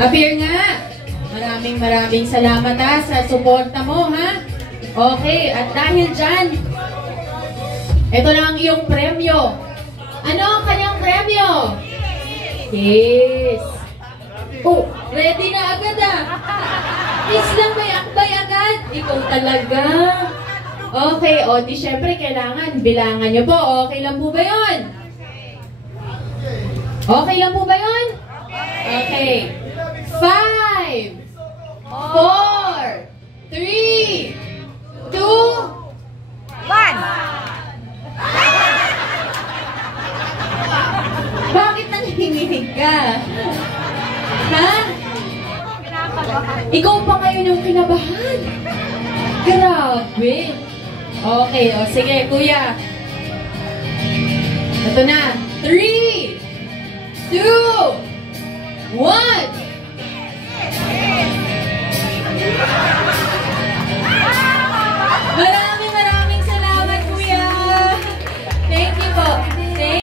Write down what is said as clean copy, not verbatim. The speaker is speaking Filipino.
Appear nga. Maraming salamat sa suporta mo, ha? Okay, at dahil dyan, ito na ang iyong premyo. Ano ang kanyang premyo? Yes. Oh, ready na agad Please lang, may akbay agad. Ikaw talaga. Okay, o di syempre kailangan bilangan nyo po. Okay lang po ba yun? Okay lang po ba yun? Okay. 5, 4, 3, 2, 1. Bakit nanginginig ka? Ha? Ikaw pa ngayon yung kinabahan. Grabe. Okay, o sige, kuya. Ito na. 3, 2, 1.